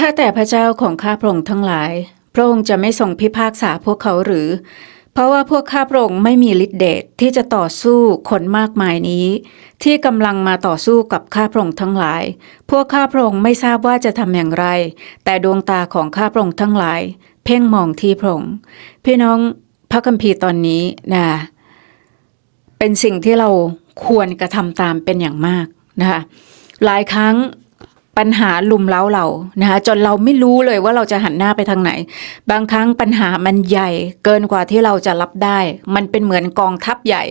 ข้าแต่พระเจ้าของข้าพระองค์ทั้งหลาย พระองค์จะไม่ทรงพิพากษาพวกเขาหรือ เพราะว่าพวกข้าพระองค์ไม่มีฤทธิเดชที่จะต่อสู้คนมากมายนี้ ที่กำลังมาต่อสู้กับข้าพระองค์ทั้งหลาย พวกข้าพระองค์ไม่ทราบว่าจะทำอย่างไร แต่ดวงตาของข้าพระองค์ทั้งหลาย เพ่งมองที่พระองค์พี่น้องพระคัมภีร์ตอนนี้นะเป็นสิ่งที่เราควรกระทำตามเป็นอย่างมากนะคะหลายครั้ง ปัญหาลุมเล้าเรานะคะจนเราไม่รู้เลยว่าเราจะหันหน้าไปทางไหน บางครั้งปัญหามันใหญ่เกินกว่าที่เราจะรับได้ มันเป็นเหมือนกองทัพใหญ่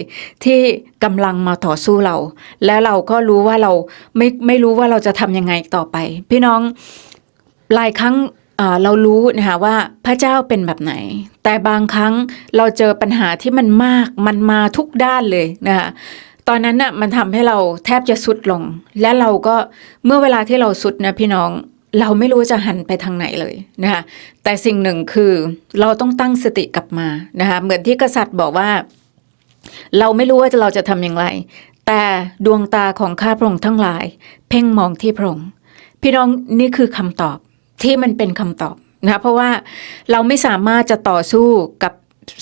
ที่กำลังมาต่อสู้เรา และเราก็รู้ว่าเราไม่ไม่รู้ว่าเราจะทำยังไงต่อไป พี่น้องหลายครั้งเรารู้นะคะว่าพระเจ้าเป็นแบบไหน แต่บางครั้งเราเจอปัญหาที่มันมากมันมาทุกด้านเลยนะคะ ตอนนั้นน่ะมันทำให้เราแทบจะสุดลง และเราก็เมื่อเวลาที่เราสุดนะพี่น้องเราไม่รู้จะหันไปทางไหนเลยนะคะแต่สิ่งหนึ่งคือเราต้องตั้งสติกลับมานะคะเหมือนที่กษัตริย์บอกว่า เราไม่รู้ว่าเราจะทำอย่างไร แต่ดวงตาของข้าพระองค์ทั้งหลาย เพ่งมองที่พระองค์พี่น้องนี่คือคำตอบที่มันเป็นคำตอบนะะเพราะว่าเราไม่สามารถจะต่อสู้กับ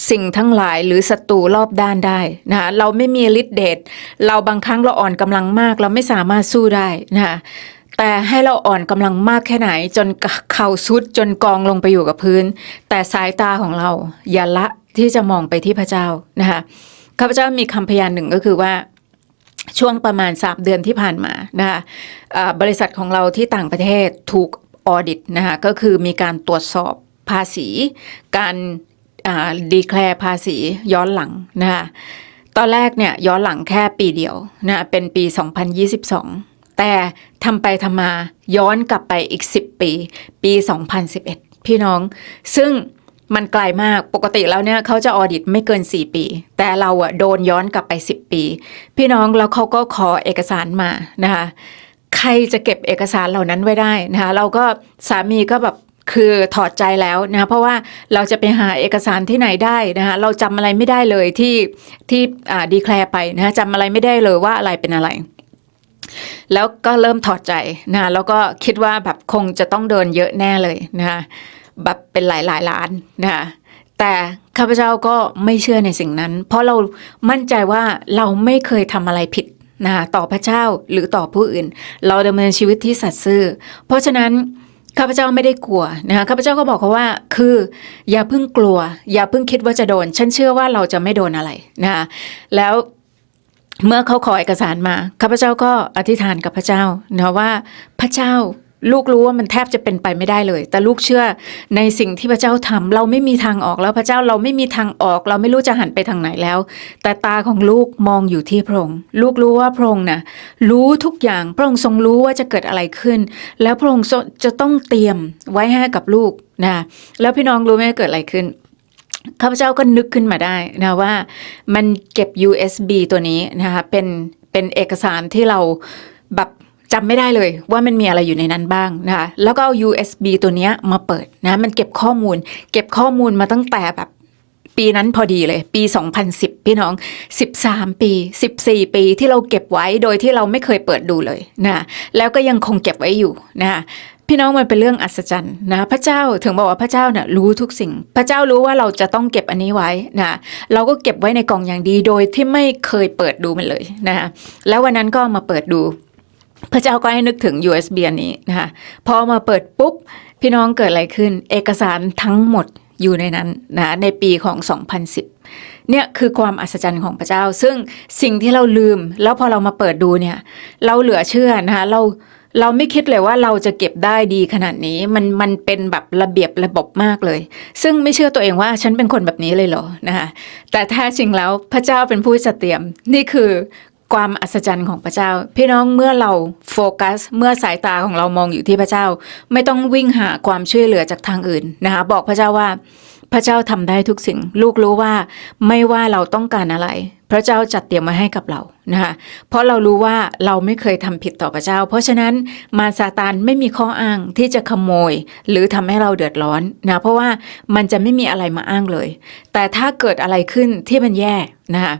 สิ่งทั้งหลายหรือศัตรูรอบด้านได้นะคะเราไม่มีฤทธิ์เดชเราบางครั้งเราอ่อนกำลังมาก เราไม่สามารถสู้ได้นะคะแต่ให้เราอ่อนกำลังมากแค่ไหน จนเข่าสุดจนกองลงไปอยู่กับพื้น แต่สายตาของเราอย่าละที่จะมองไปที่พระเจ้านะคะข้าพเจ้ามีคำพยานหนึ่งก็คือว่าช่วงประมาณ3เดือนที่ผ่านมานะคะบริษัทของเราที่ต่างประเทศถูกออดิตนะคะก็คือมีการตรวจสอบภาษี การ ดีแคลร์ภาษีย้อนหลังนะคะตอนแรกเนี่ยย้อนหลังแค่ปีเดียวนะเป็นปี 2022 แต่ทำไปทำมาย้อนกลับไปอีก 10 ปี ปี 2011 พี่น้อง ซึ่งมันไกลมากปกติแล้วเนี่ยเขาจะออดิตไม่เกิน 4 ปี แต่เราอะโดนย้อนกลับไป 10 ปี พี่น้องแล้วเขาก็ขอเอกสารมานะคะใครจะเก็บเอกสารเหล่านั้นไว้ได้นะคะเราก็สามีก็แบบ คือถอดใจแล้วนะคะเพราะว่าเราจะไปหาเอกสารที่ไหนได้นะคะเราจำอะไรไม่ได้เลยที่ที่อ่าดีแคลร์ไปนะคะจำอะไรไม่ได้เลยว่าอะไรเป็นอะไร แล้วก็เริ่มถอดใจนะแล้วก็คิดว่าแบบคงจะต้องเดินเยอะแน่เลยนะคะแบบเป็นหลายหลายล้านนะคะแต่ข้าพเจ้าก็ไม่เชื่อในสิ่งนั้น เพราะเรามั่นใจว่าเราไม่เคยทำอะไรผิดนะคะต่อพระเจ้าหรือต่อผู้อื่น เราดำเนินชีวิตที่สัตย์ซื่อ เพราะฉะนั้น ข้าพเจ้าไม่ได้กลัวนะคะข้าพเจ้าก็บอกเขาว่า คืออย่าเพิ่งกลัว อย่าเพิ่งคิดว่าจะโดน ฉันเชื่อว่าเราจะไม่โดนอะไรนะคะแล้วเมื่อเขาขอเอกสารมาข้าพเจ้าก็อธิษฐานกับพระเจ้านะว่าพระเจ้า ลูกรู้ว่ามันแทบจะเป็นไปไม่ได้เลย แต่ลูกเชื่อในสิ่งที่พระเจ้าทำเราไม่มีทางออกแล้วพระเจ้าเราไม่มีทางออก เราไม่รู้จะหันไปทางไหนแล้ว แต่ตาของลูกมองอยู่ที่พระองค์ลูกรู้ว่าพระองค์น่ะรู้ทุกอย่างพระองค์ทรงรู้ว่าจะเกิดอะไรขึ้น แล้วพระองค์จะต้องเตรียมไว้ให้กับลูกนะแล้วพี่น้องรู้ไหมเกิดอะไรขึ้นข้าพเจ้าก็นึกขึ้นมาได้นะว่ามันเก็บ USB ตัวนี้นะคะเป็นเป็นเอกสารที่เราแบบ จำไม่ได้เลยว่ามันมีอะไรอยู่ในนั้นบ้างนะคะแล้วก็เอา USB ตัวนี้มาเปิดนะมันเก็บข้อมูล เก็บข้อมูลมาตั้งแต่แบบปีนั้นพอดีเลย ปี 2010 พี่น้อง 13 ปี 14 ปีที่เราเก็บไว้โดยที่เราไม่เคยเปิดดูเลยนะแล้วก็ยังคงเก็บไว้อยู่นะพี่น้องมันเป็นเรื่องอัศจรรย์นะพระเจ้าถึงบอกว่าพระเจ้าเนี่ยรู้ทุกสิ่ง พระเจ้ารู้ว่าเราจะต้องเก็บอันนี้ไว้นะเราก็เก็บไว้ในกล่องอย่างดีโดยที่ไม่เคยเปิดดูมันเลยนะแล้ววันนั้นก็มาเปิดดู พระเจ้าก็ให้นึกถึง USB อันนี้นะคะพอมาเปิดปุ๊บ พี่น้องเกิดอะไรขึ้น เอกสารทั้งหมดอยู่ในนั้นนะในปีของ 2010 เนี่ยคือความอัศจรรย์ของพระเจ้า ซึ่งสิ่งที่เราลืม แล้วพอเรามาเปิดดูเนี่ย เราเหลือเชื่อนะคะเราเราไม่คิดเลยว่าเราจะเก็บได้ดีขนาดนี้มันมันเป็นแบบระเบียบระบบมากเลย ซึ่งไม่เชื่อตัวเองว่าฉันเป็นคนแบบนี้เลยเหรอนะคะแต่แท้จริงแล้วพระเจ้าเป็นผู้จัดเตรียมนี่คือ ความอัศจรรย์ของพระเจ้า พี่น้องเมื่อเราโฟกัส เมื่อสายตาของเรามองอยู่ที่พระเจ้า ไม่ต้องวิ่งหาความช่วยเหลือจากทางอื่นนะคะบอกพระเจ้าว่าพระเจ้าทำได้ทุกสิ่ง ลูกรู้ว่าไม่ว่าเราต้องการอะไร พระเจ้าจัดเตรียมมาให้กับเรานะคะเพราะเรารู้ว่าเราไม่เคยทำผิดต่อพระเจ้า เพราะฉะนั้นมารซาตานไม่มีข้ออ้างที่จะขโมย หรือทำให้เราเดือดร้อนนะเพราะว่ามันจะไม่มีอะไรมาอ้างเลย แต่ถ้าเกิดอะไรขึ้นที่มันแย่นะคะ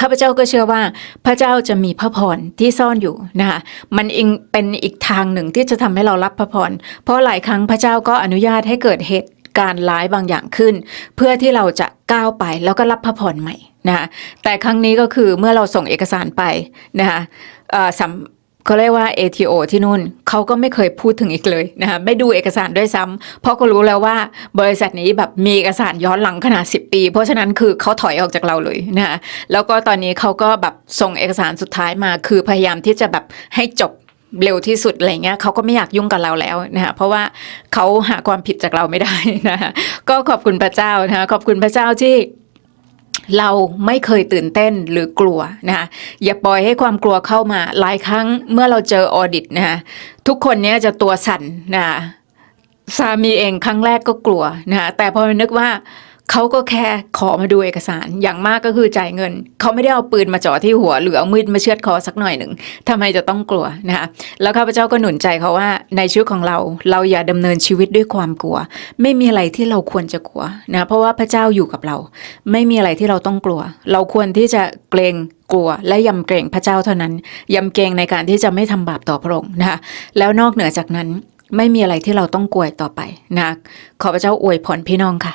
ข้าพเจ้าก็เชื่อว่าพระเจ้าจะมีพระพรที่ซ่อนอยู่นะคะมันเองเป็นอีกทางหนึ่งที่จะทำให้เรารับพระพรเพราะหลายครั้งพระเจ้าก็อนุญาตให้เกิดเหตุการณ์ร้ายบางอย่างขึ้น เพื่อที่เราจะก้าวไปแล้วก็รับพระพรใหม่นะคะแต่ครั้งนี้ก็คือเมื่อเราส่งเอกสารไปนะคะ เขาเรียกว่า ATO ที่นู่นเขาก็ไม่เคยพูดถึงอีกเลยนะคะไม่ดูเอกสารด้วยซ้ำเพราะก็รู้แล้วว่าบริษัทนี้แบบมีเอกสารย้อนหลังขนาด 10 ปี เพราะฉะนั้นคือเขาถอยออกจากเราเลยนะคะแล้วก็ตอนนี้เขาก็แบบส่งเอกสารสุดท้ายมา คือพยายามที่จะแบบให้จบเร็วที่สุดอะไรเงี้ยเขาก็ไม่อยากยุ่งกับเราแล้วนะคะเพราะว่าเขาหาความผิดจากเราไม่ได้นะคะก็ขอบคุณพระเจ้านะคะขอบคุณพระเจ้าที่ เราไม่เคยตื่นเต้นหรือกลัวนะคะอย่าปล่อยให้ความกลัวเข้ามาหลายครั้งเมื่อเราเจอออดิตนะคะทุกคนเนี้ยจะตัวสั่นนะสามีเองครั้งแรกก็กลัวนะคะแต่พอนึกว่า เขาก็แค่ขอมาดูเอกสารอย่างมากก็คือจ่ายเงิน เขาไม่ได้เอาปืนมาจ่อที่หัว หรือเอามีดมาเชือดคอสักหน่อยหนึ่งทำไมจะต้องกลัวนะคะแล้วข้าพเจ้าก็หนุนใจเขาว่าในชีวิตของเราเราอย่าดำเนินชีวิตด้วยความกลัว ไม่มีอะไรที่เราควรจะกลัวนะเพราะว่าพระเจ้าอยู่กับเรา ไม่มีอะไรที่เราต้องกลัว เราควรที่จะเกรงกลัวและยำเกรงพระเจ้าเท่านั้นยำเกรงในการที่จะไม่ทำบาปต่อพระองค์นะคะแล้วนอกเหนือจากนั้นไม่มีอะไรที่เราต้องกลัวอีกต่อไปนะขอพระเจ้าอวยพรพี่น้องค่ะ